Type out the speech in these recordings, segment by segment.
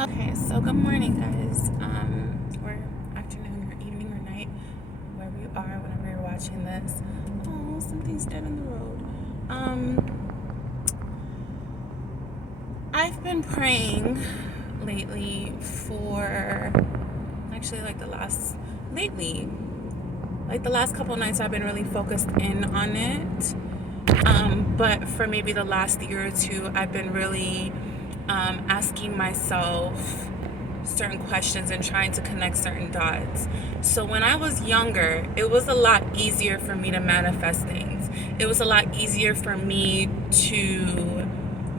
Okay, so good morning, guys. Or afternoon, or evening, or night, wherever you are, whenever you're watching this. Oh, something's dead on the road. I've been praying lately for actually like the last couple nights, I've been really focused in on it. But for maybe the last year or two, I've been really asking myself certain questions and trying to connect certain dots. So when I was younger, it was a lot easier for me to manifest things. It was a lot easier for me to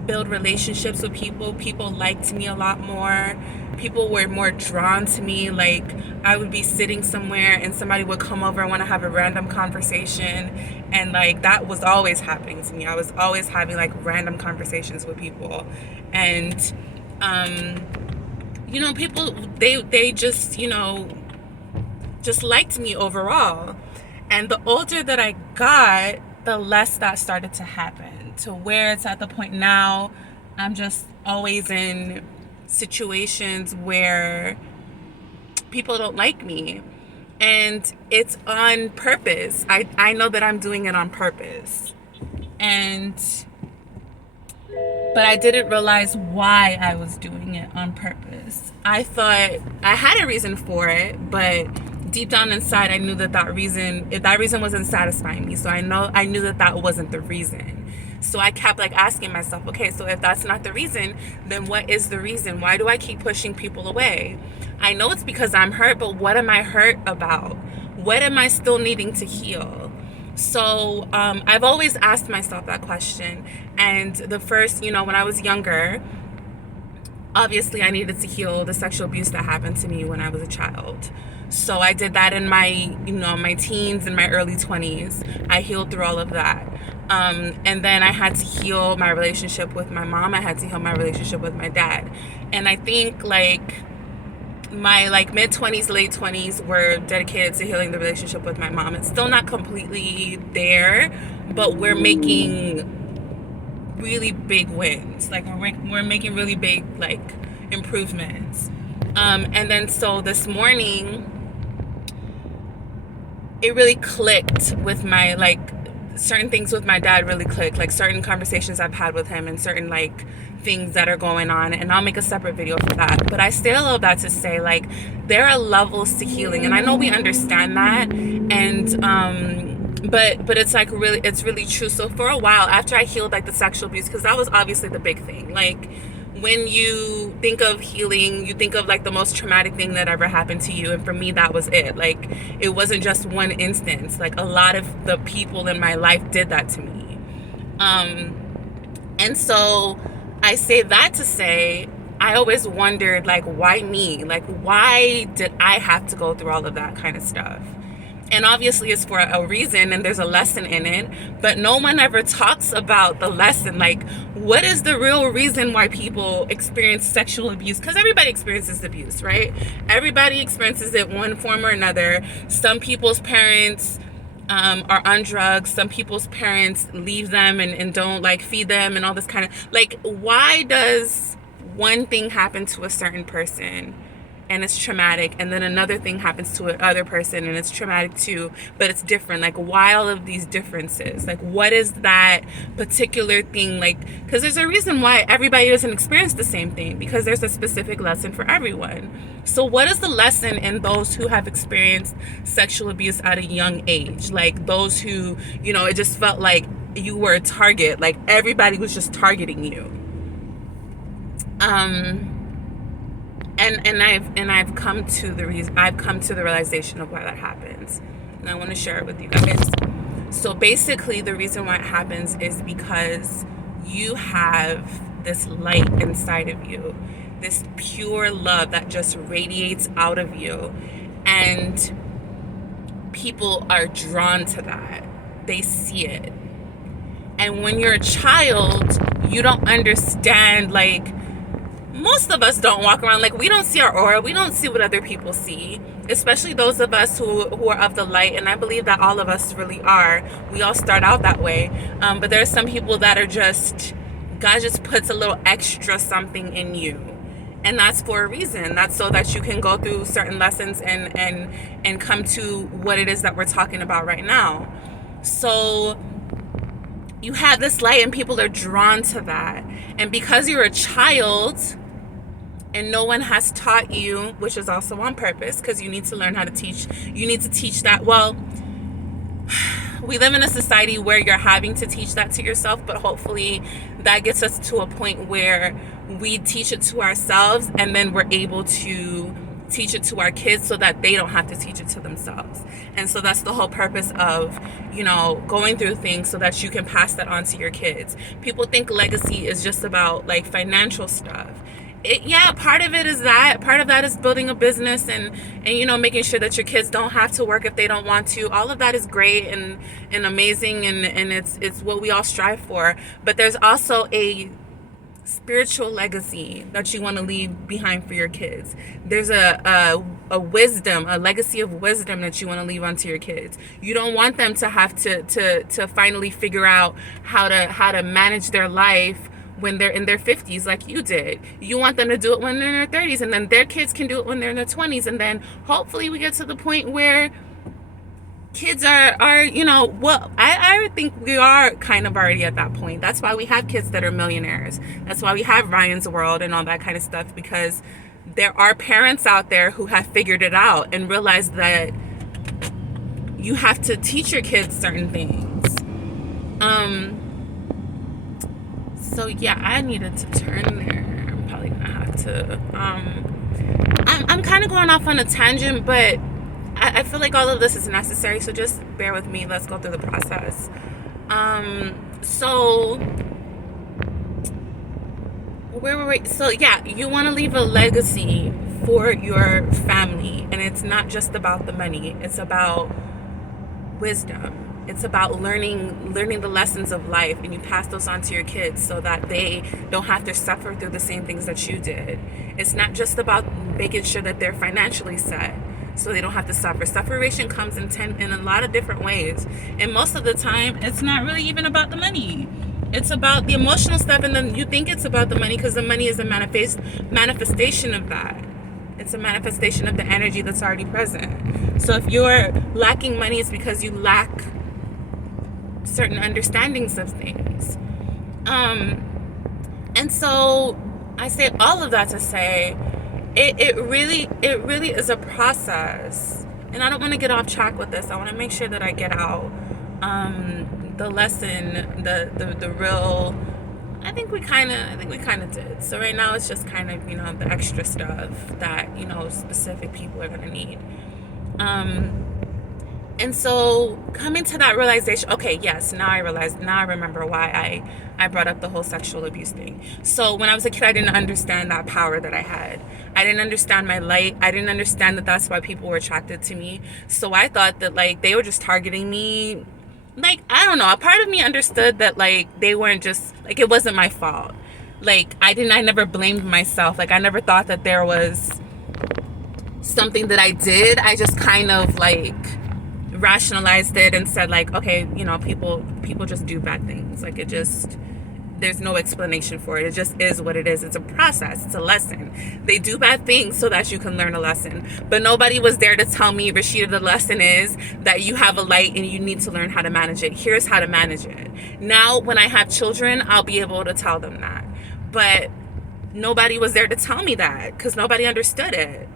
build relationships with people. People liked me a lot more. People were more drawn to me. Like, I would be sitting somewhere and somebody would come over and want to have a random conversation. And like, that was always happening to me. I was always having like random conversations with people. And, people, they just, just liked me overall. And the older that I got, the less that started to happen, to where it's at the point now I'm just always in situations where people don't like me. And it's on purpose. I know that I'm doing it on purpose. And but I didn't realize why I was doing it on purpose. I thought I had a reason for it, but deep down inside, I knew that if that reason wasn't satisfying me, so I knew that that wasn't the reason. So I kept like asking myself, okay, so if that's not the reason, then what is the reason? Why do I keep pushing people away? I know it's because I'm hurt, but what am I hurt about? What am I still needing to heal? So I've always asked myself that question. And the first, when I was younger, obviously I needed to heal the sexual abuse that happened to me when I was a child. So I did that in my teens and my early 20s. I healed through all of that. And then I had to heal my relationship with my mom. I had to heal my relationship with my dad. And I think like my like mid 20s, late 20s were dedicated to healing the relationship with my mom. It's still not completely there, but we're making really big wins. Like we're making really big like improvements. And then so this morning, it really clicked with my like certain things with my dad really clicked, like certain conversations I've had with him and certain like things that are going on, and I'll make a separate video for that. But I say all of that to say like there are levels to healing, and I know we understand that. And but it's like it's really true. So for a while after I healed like the sexual abuse, because that was obviously the big thing, like when you think of healing, you think of like the most traumatic thing that ever happened to you. And for me, that was it. Like, it wasn't just one instance. Like, a lot of the people in my life did that to me. And so I say that to say, I always wondered, like, why me? Like, why did I have to go through all of that kind of stuff? And obviously it's for a reason and there's a lesson in it, but no one ever talks about the lesson. Like, what is the real reason why people experience sexual abuse? Because everybody experiences abuse, right? Everybody experiences it one form or another. Some people's parents are on drugs. Some people's parents leave them and don't like feed them and all this kind of like, why does one thing happen to a certain person and it's traumatic, and then another thing happens to another person and it's traumatic too, but it's different? Like, why all of these differences? Like, what is that particular thing? Like, because there's a reason why everybody doesn't experience the same thing, because there's a specific lesson for everyone. So what is the lesson in those who have experienced sexual abuse at a young age? Like those who, it just felt like you were a target, like everybody was just targeting you. And I've come to the realization of why that happens, and I want to share it with you guys. So basically, the reason why it happens is because you have this light inside of you, this pure love that just radiates out of you, and people are drawn to that. They see it. And when you're a child, you don't understand, like, most of us don't walk around, like, we don't see our aura. We don't see what other people see, especially those of us who are of the light. And I believe that all of us really are. We all start out that way. But there's some people that are just, God just puts a little extra something in you. And that's for a reason. That's so that you can go through certain lessons and come to what it is that we're talking about right now. So you have this light and people are drawn to that. And because you're a child and no one has taught you, which is also on purpose, because you need to learn how to teach. You need to teach that. Well, we live in a society where you're having to teach that to yourself, but hopefully that gets us to a point where we teach it to ourselves and then we're able to teach it to our kids so that they don't have to teach it to themselves. And so that's the whole purpose of, going through things so that you can pass that on to your kids. People think legacy is just about like financial stuff. Part of it is that. Part of that is building a business and making sure that your kids don't have to work if they don't want to. All of that is great and amazing, and it's what we all strive for. But there's also a spiritual legacy that you want to leave behind for your kids. There's a wisdom, a legacy of wisdom that you want to leave onto your kids. You don't want them to have to finally figure out how to manage their life when they're in their 50s like you did. You want them to do it when they're in their 30s, and then their kids can do it when they're in their 20s, and then hopefully we get to the point where kids are I think we are kind of already at that point. That's why we have kids that are millionaires. That's why we have Ryan's World and all that kind of stuff, because there are parents out there who have figured it out and realized that you have to teach your kids certain things. So yeah, I needed to turn there. I'm probably gonna have to. I'm kind of going off on a tangent, but I feel like all of this is necessary. So just bear with me. Let's go through the process. So where were we? So yeah, you want to leave a legacy for your family, and it's not just about the money. It's about wisdom. It's about learning the lessons of life, and you pass those on to your kids so that they don't have to suffer through the same things that you did. It's not just about making sure that they're financially set so they don't have to suffer. Sufferation comes in a lot of different ways, and most of the time it's not really even about the money. It's about the emotional stuff, and then you think it's about the money because the money is a manifestation of that. It's a manifestation of the energy that's already present. So if you're lacking money, it's because you lack certain understandings of things. And so I say all of that to say it really is a process. And I don't want to get off track with this. I want to make sure that I get out the lesson, the real. I think we kind of did. So right now it's just kind of, the extra stuff that, specific people are going to need. And so coming to that realization, okay, yes, now I remember why I brought up the whole sexual abuse thing. So when I was a kid, I didn't understand that power that I had. I didn't understand my light. I didn't understand that that's why people were attracted to me. So I thought that, they were just targeting me. I don't know. A part of me understood that, they weren't just, it wasn't my fault. I never blamed myself. I never thought that there was something that I did. I just kind of, rationalized it and said, okay, people just do bad things. There's no explanation for it. It just is what it is. It's a process. It's a lesson. They do bad things so that you can learn a lesson. But nobody was there to tell me, Rashida, the lesson is that you have a light and you need to learn how to manage it. Here's how to manage it. Now, when I have children, I'll be able to tell them that. But nobody was there to tell me that because nobody understood it.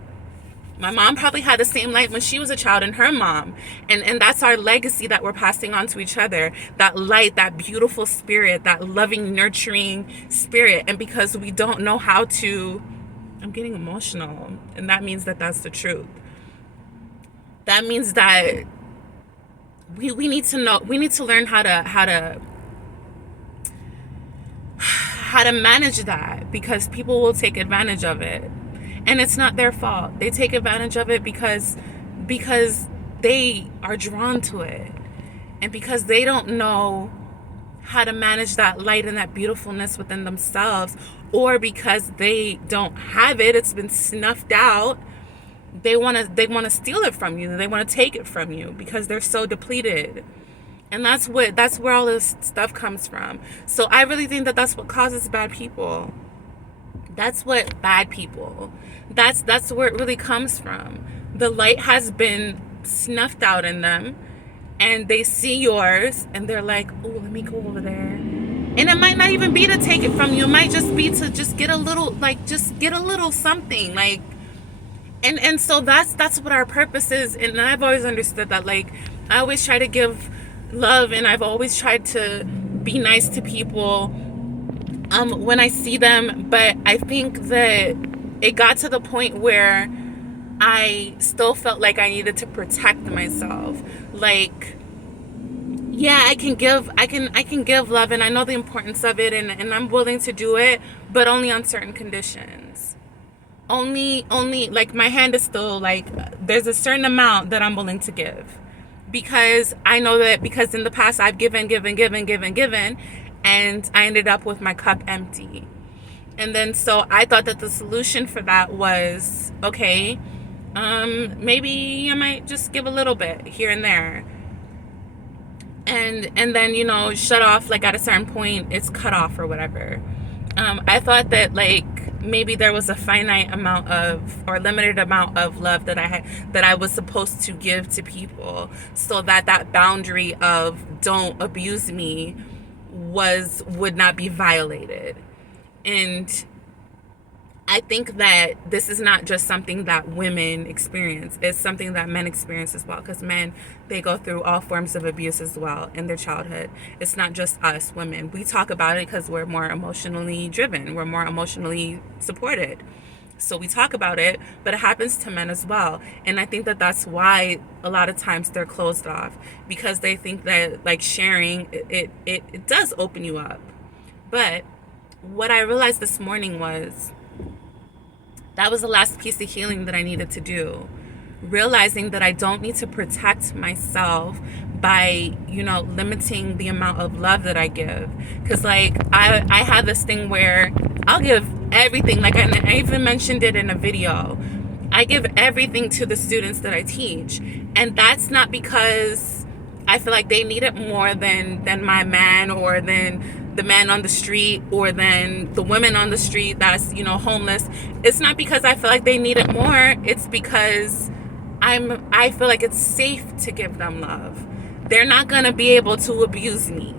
My mom probably had the same light when she was a child, and her mom. And that's our legacy that we're passing on to each other. That light, that beautiful spirit, that loving, nurturing spirit. And because we don't know how to, I'm getting emotional. And that means that that's the truth. That means that we need to know, we need to learn how to manage that, because people will take advantage of it. And it's not their fault. They take advantage of it because they are drawn to it. And because they don't know how to manage that light and that beautifulness within themselves, or because they don't have it, it's been snuffed out, they want to steal it from you. They want to take it from you because they're so depleted. And that's where all this stuff comes from. So I really think that that's what causes bad people. That's what bad people, that's where it really comes from. The light has been snuffed out in them, and they see yours and they're like, oh, let me go over there. And it might not even be to take it from you. It might just be to just get a little, like, just get a little something. Like, and so that's what our purpose is. And I've always understood that, like, I always try to give love, and I've always tried to be nice to people when I see them. But I think that it got to the point where I still felt like I needed to protect myself. Like, yeah, I can give love, and I know the importance of it, and I'm willing to do it, but only on certain conditions. Only like, my hand is still like, there's a certain amount that I'm willing to give, because I know that, because in the past I've given, and I ended up with my cup empty. And then so I thought that the solution for that was, okay, maybe I might just give a little bit here and there. And then, shut off, like, at a certain point it's cut off or whatever. I thought that, like, maybe there was a finite amount of, or limited amount of love that I was supposed to give to people, so that boundary of don't abuse me would not be violated. And I think that this is not just something that women experience. It's something that men experience as well, because men, they go through all forms of abuse as well in their childhood. It's not just us women. We talk about it because we're more emotionally driven. We're more emotionally supported. So we talk about it, but it happens to men as well. And I think that that's why a lot of times they're closed off, because they think that, like, sharing, it does open you up. But what I realized this morning was, that was the last piece of healing that I needed to do. Realizing that I don't need to protect myself by, limiting the amount of love that I give. Because, like, I have this thing where I'll give everything. Like, I even mentioned it in a video. I give everything to the students that I teach. And that's not because I feel like they need it more than my man, or than the man on the street, or than the women on the street that's, homeless. It's not because I feel like they need it more. It's because I feel like it's safe to give them love. They're not gonna be able to abuse me.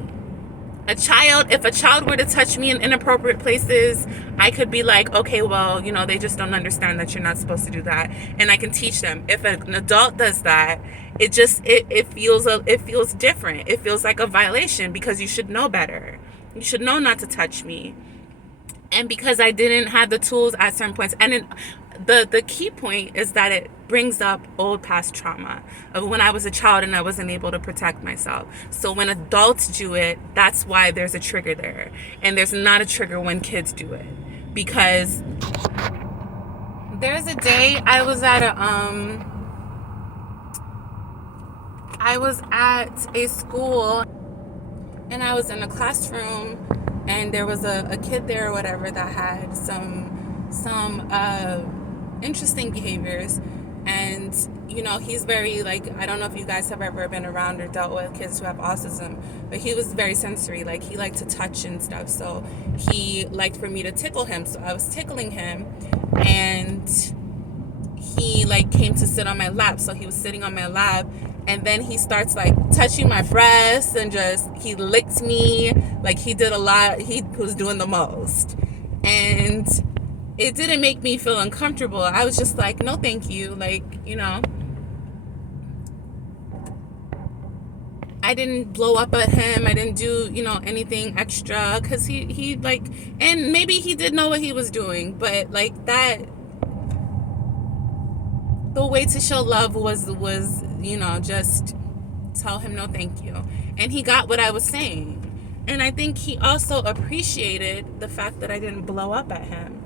If a child were to touch me in inappropriate places, I could be like, okay, well, they just don't understand that you're not supposed to do that, and I can teach them. If an adult does that, it feels different. It feels like a violation, because you should know better. You should know not to touch me. And because I didn't have the tools at certain points, and the key point is that it brings up old past trauma of when I was a child and I wasn't able to protect myself. So when adults do it, that's why there's a trigger there. And there's not a trigger when kids do it. Because there's a day I was at a school, and I was in a classroom, and there was a kid there or whatever that had some interesting behaviors. And he's very, like, I don't know if you guys have ever been around or dealt with kids who have autism, but he was very sensory. Like, he liked to touch and stuff, so he liked for me to tickle him. So I was tickling him, and he, like, came to sit on my lap. So he was sitting on my lap, and then he starts, like, touching my breasts, and he licked me. Like, he did a lot. He was doing the most. And it didn't make me feel uncomfortable. I was just like, no, thank you. Like, I didn't blow up at him. I didn't do, anything extra, because he like, and maybe he did know what he was doing, but, like, that, the way to show love was, just tell him no, thank you. And he got what I was saying. And I think he also appreciated the fact that I didn't blow up at him.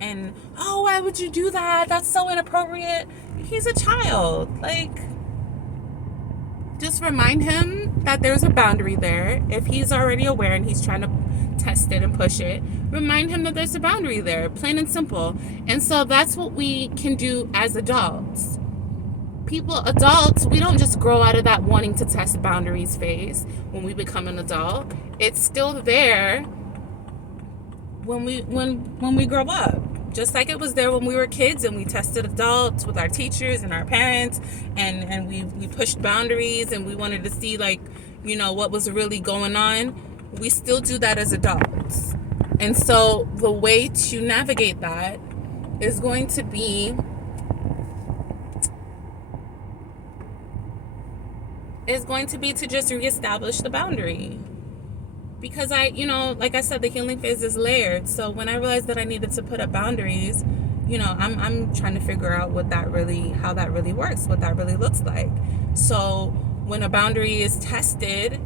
And, oh, why would you do that? That's so inappropriate. He's a child. Like, just remind him that there's a boundary there. If he's already aware and he's trying to test it and push it, remind him that there's a boundary there, plain and simple. And so that's what we can do as adults. Adults, we don't just grow out of that wanting to test boundaries phase when we become an adult. It's still there. when we grow up. Just like it was there when we were kids and we tested adults with our teachers and our parents, and we pushed boundaries and we wanted to see, like, what was really going on. We still do that as adults. And so the way to navigate that is going to be to just reestablish the boundary. Because like I said, the healing phase is layered. So when I realized that I needed to put up boundaries, I'm trying to figure out how that really works, what that really looks like. So when a boundary is tested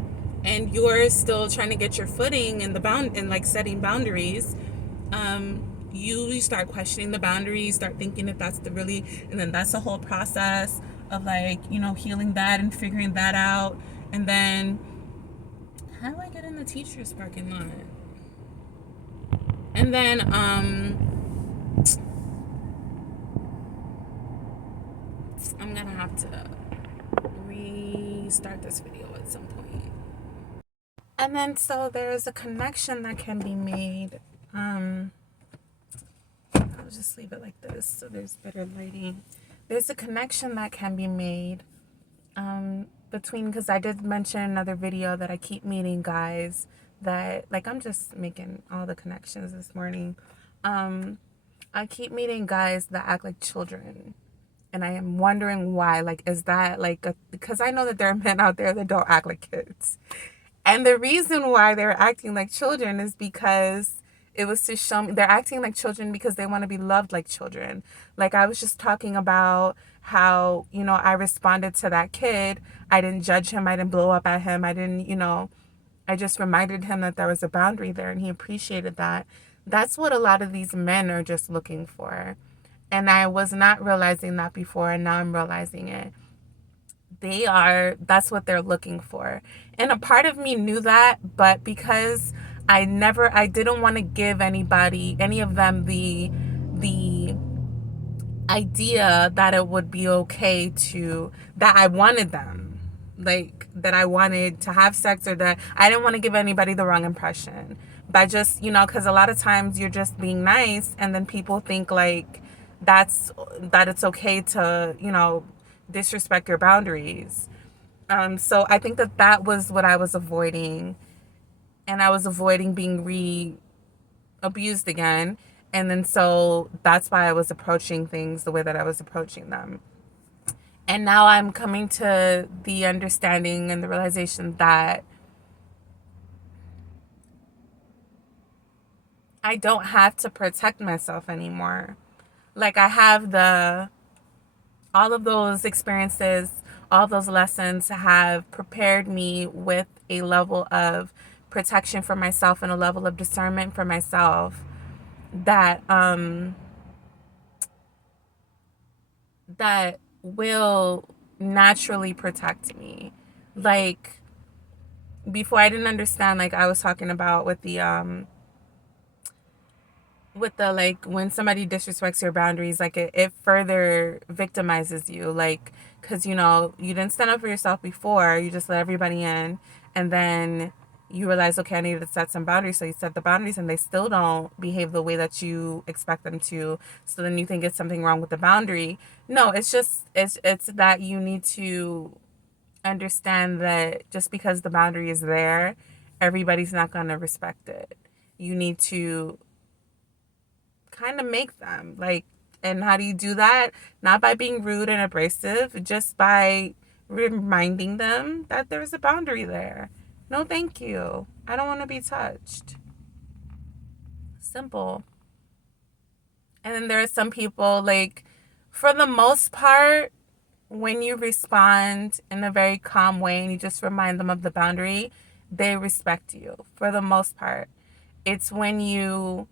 and you're still trying to get your footing in like setting boundaries, you start questioning the boundary, you start thinking if that's and then that's the whole process of, like, healing that and figuring that out. And then, how do I get in the teacher's parking lot? And then, I'm gonna have to restart this video at some point. And then, so there's a connection that can be made. I'll just leave it like this so there's better lighting. There's a connection that can be made between, because I did mention in another video that I keep meeting guys that, like, I'm just making all the connections this morning. I keep meeting guys that act like children. And I am wondering why. Like, is that like because I know that there are men out there that don't act like kids. And the reason why they're acting like children is because it was to show me they're acting like children because they want to be loved like children. Like, I was just talking about how, I responded to that kid. I didn't judge him. I didn't blow up at him. I didn't, I just reminded him that there was a boundary there, and he appreciated that. That's what a lot of these men are just looking for. And I was not realizing that before, and now I'm realizing it. That's what they're looking for. And a part of me knew that, but because I didn't want to give any of them the idea that it would be okay that I wanted them, like, that I wanted to have sex, or that I didn't want to give anybody the wrong impression by just, because a lot of times you're just being nice, and then people think, like, that it's okay to, disrespect your boundaries. So I think that was what I was avoiding. And I was avoiding being re-abused again. And then so that's why I was approaching things the way that I was approaching them. And now I'm coming to the understanding and the realization that I don't have to protect myself anymore. Like, I have all of those experiences, all those lessons have prepared me with a level of protection for myself and a level of discernment for myself that that will naturally protect me. Like, before, I didn't understand, like I was talking about with the like, when somebody disrespects your boundaries, like, it further victimizes you, like, because you didn't stand up for yourself before, you just let everybody in, and then you realize, okay, I need to set some boundaries, so you set the boundaries and they still don't behave the way that you expect them to, so then you think it's something wrong with the boundary. No, it's just it's that you need to understand that just because the boundary is there, everybody's not going to respect it. You need to kind of make them, like, and how do you do that? Not by being rude and abrasive, just by reminding them that there's a boundary there. No, thank you. I don't want to be touched. Simple. And then there are some people, like, for the most part, when you respond in a very calm way and you just remind them of the boundary, they respect you for the most part. It's when you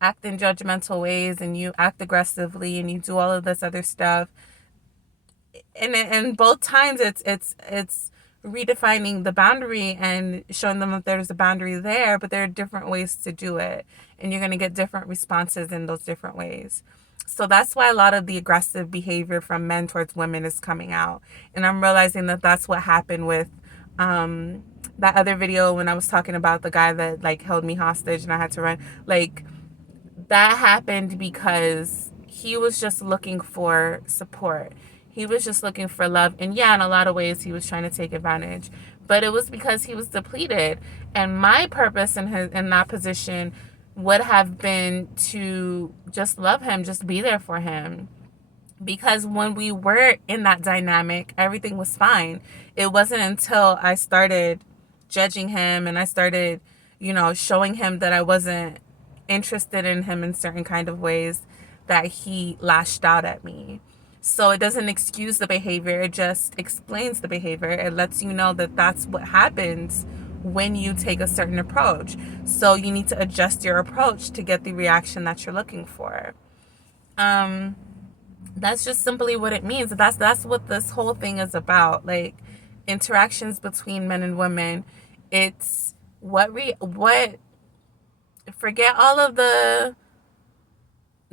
act in judgmental ways and you act aggressively and you do all of this other stuff, and both times it's redefining the boundary and showing them that there's a boundary there, but there are different ways to do it, and you're going to get different responses in those different ways. So that's why a lot of the aggressive behavior from men towards women is coming out. And I'm realizing that that's what happened with that other video when I was talking about the guy that like held me hostage and I had to run. Like, that happened because he was just looking for support. He was just looking for love. And yeah, in a lot of ways, he was trying to take advantage. But it was because he was depleted. And my purpose in that position would have been to just love him, just be there for him. Because when we were in that dynamic, everything was fine. It wasn't until I started judging him and I started, showing him that I wasn't interested in him in certain kind of ways that he lashed out at me. So it doesn't excuse the behavior, it just explains the behavior. It lets you know that that's what happens when you take a certain approach. So you need to adjust your approach to get the reaction that you're looking for. That's just simply what it means. That's what this whole thing is about. Like, interactions between men and women. It's what forget all of the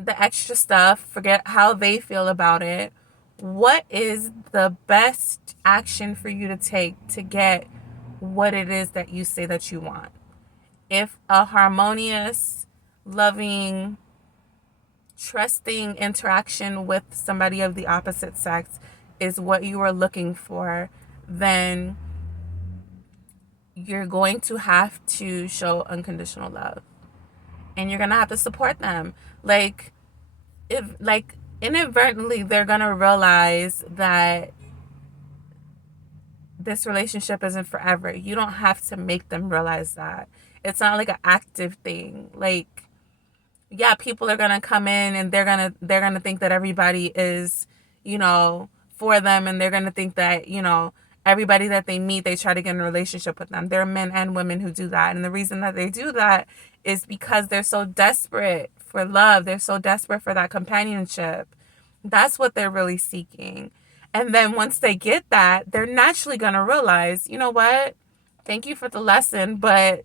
extra stuff, forget how they feel about it. What is the best action for you to take to get what it is that you say that you want? If a harmonious, loving, trusting interaction with somebody of the opposite sex is what you are looking for, then you're going to have to show unconditional love. And you're going to have to support them. Like, inadvertently, they're going to realize that this relationship isn't forever. You don't have to make them realize that. It's not like an active thing. Like, yeah, people are gonna come in and they're gonna think that everybody is, for them, and they're gonna think that, everybody that they meet, they try to get in a relationship with them. There are men and women who do that. And the reason that they do that is because they're so desperate for love. They're so desperate for that companionship. That's what they're really seeking. And then once they get that, they're naturally gonna realize, you know what? Thank you for the lesson, but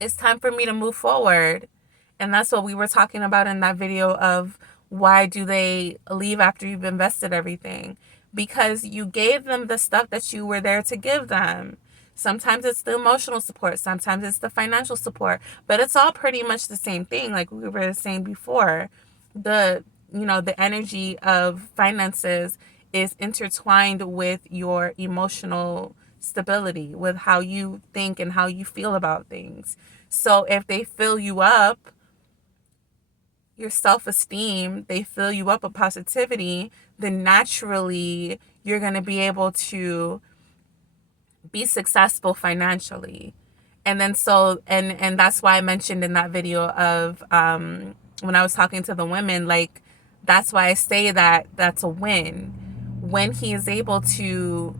it's time for me to move forward. And that's what we were talking about in that video of why do they leave after you've invested everything? Because you gave them the stuff that you were there to give them. Sometimes it's the emotional support, sometimes it's the financial support, but it's all pretty much the same thing. Like we were saying before, the energy of finances is intertwined with your emotional stability, with how you think and how you feel about things. So if they fill you up, your self-esteem, they fill you up with positivity, then naturally you're going to be able to be successful financially. And then and that's why I mentioned in that video of when I was talking to the women, like, that's why I say that that's a win. When he is able to,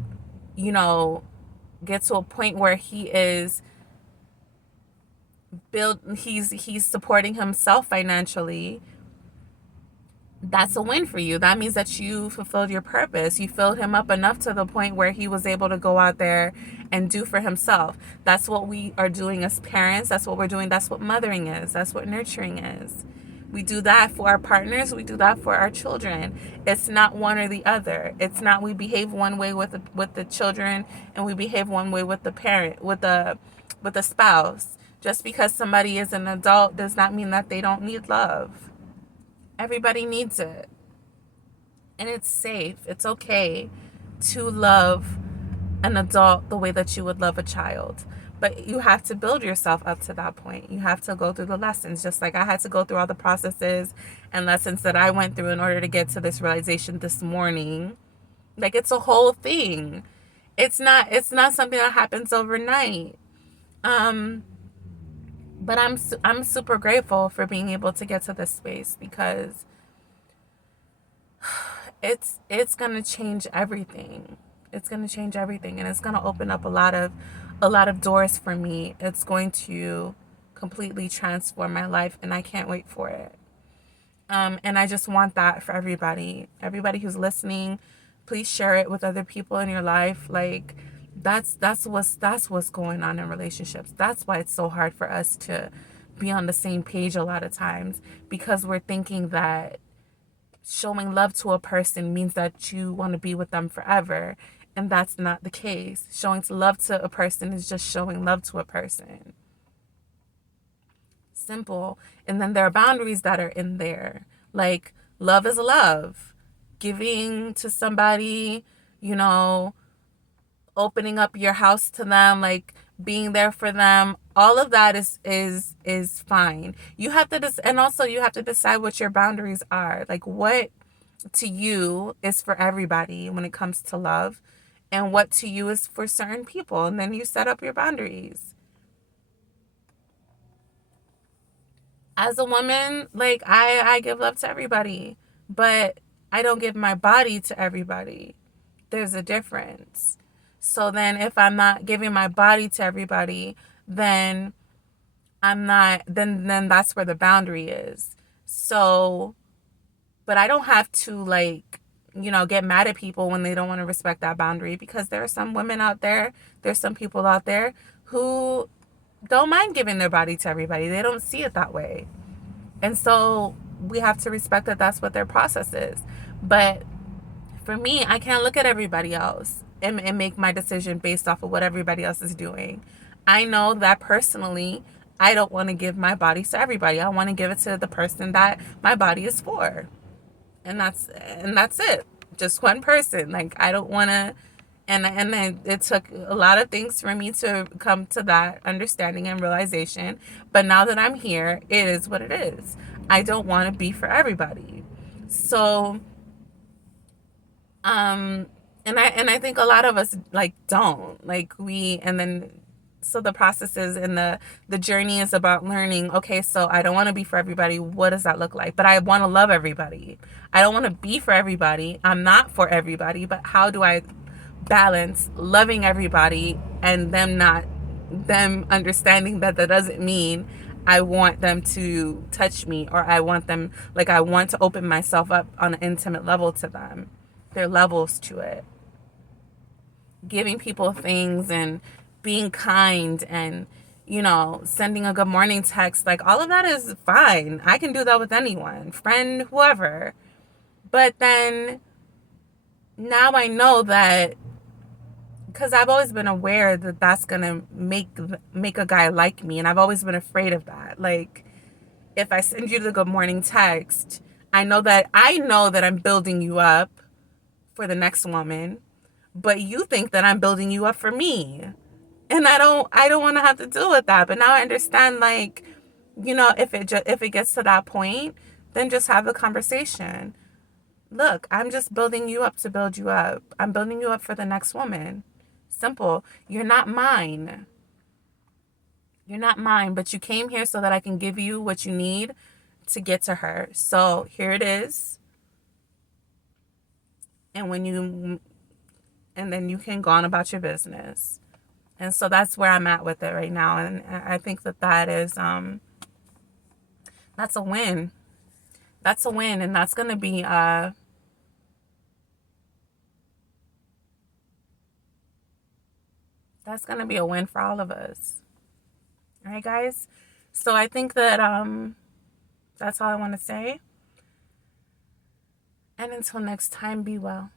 get to a point where he's supporting himself financially, that's a win for you. That means that you fulfilled your purpose. You filled him up enough to the point where he was able to go out there and do for himself. That's what we are doing as parents. That's what we're doing. That's what mothering is. That's what nurturing is. We do that for our partners. We do that for our children. It's not one or the other. It's not we behave one way with the children and we behave one way with the parent, with the spouse. Just because somebody is an adult does not mean that they don't need love. Everybody needs it. And it's safe. It's okay to love an adult the way that you would love a child. But you have to build yourself up to that point. You have to go through the lessons, just like I had to go through all the processes and lessons that I went through in order to get to this realization this morning. Like, it's a whole thing. It's not something that happens overnight. But I'm super grateful for being able to get to this space, because it's going to change everything. It's going to change everything, and it's going to open up a lot of doors for me. It's going to completely transform my life, and I can't wait for it. And I just want that for everybody who's listening. Please share it with other people in your life. Like, that's what's going on in relationships. That's why it's so hard for us to be on the same page a lot of times, because we're thinking that showing love to a person means that you want to be with them forever. And that's not the case. Showing love to a person is just showing love to a person. Simple. And then there are boundaries that are in there. Like, love is love. Giving to somebody, you know, opening up your house to them, like being there for them, all of that is fine. You have to and also you have to decide what your boundaries are. Like, what to you is for everybody when it comes to love, and what to you is for certain people, and then you set up your boundaries. As a woman, like, I give love to everybody, but I don't give my body to everybody. There's a difference. So then if I'm not giving my body to everybody, then I'm not, then that's where the boundary is. So, but I don't have to, like, get mad at people when they don't want to respect that boundary, because there are some women out there, there's some people out there who don't mind giving their body to everybody. They don't see it that way. And so we have to respect that that's what their process is. But for me, I can't look at everybody else and make my decision based off of what everybody else is doing. I know that personally, I don't want to give my body to everybody. I want to give it to the person that my body is for. And that's it. Just one person. Like, I don't want to, and then it took a lot of things for me to come to that understanding and realization. But now that I'm here, it is what it is. I don't want to be for everybody. So, and I think a lot of us, like, don't, like, and then so the processes and the journey is about learning, okay, so I don't want to be for everybody. What does that look like? But I want to love everybody. I don't want to be for everybody. I'm not for everybody, but how do I balance loving everybody and them understanding that doesn't mean I want them to touch me, or I want them, like, I want to open myself up on an intimate level to them. There are levels to it. Giving people things and being kind and, sending a good morning text, like, all of that is fine. I can do that with anyone, friend, whoever. But then now I know that, because I've always been aware that that's going to make a guy like me. And I've always been afraid of that. Like, if I send you the good morning text, I know that I'm building you up for the next woman, but you think that I'm building you up for me. And I don't want to have to deal with that. But now I understand, like, if it gets to that point, then just have the conversation. Look, I'm just building you up to build you up. I'm building you up for the next woman. Simple. You're not mine. You're not mine, but you came here so that I can give you what you need to get to her. So here it is. And then you can go on about your business. And so that's where I'm at with it right now. And I think that is, that's a win. That's a win. And that's going to be, that's going to be a win for all of us. All right, guys. So I think that, that's all I want to say. And until next time, be well.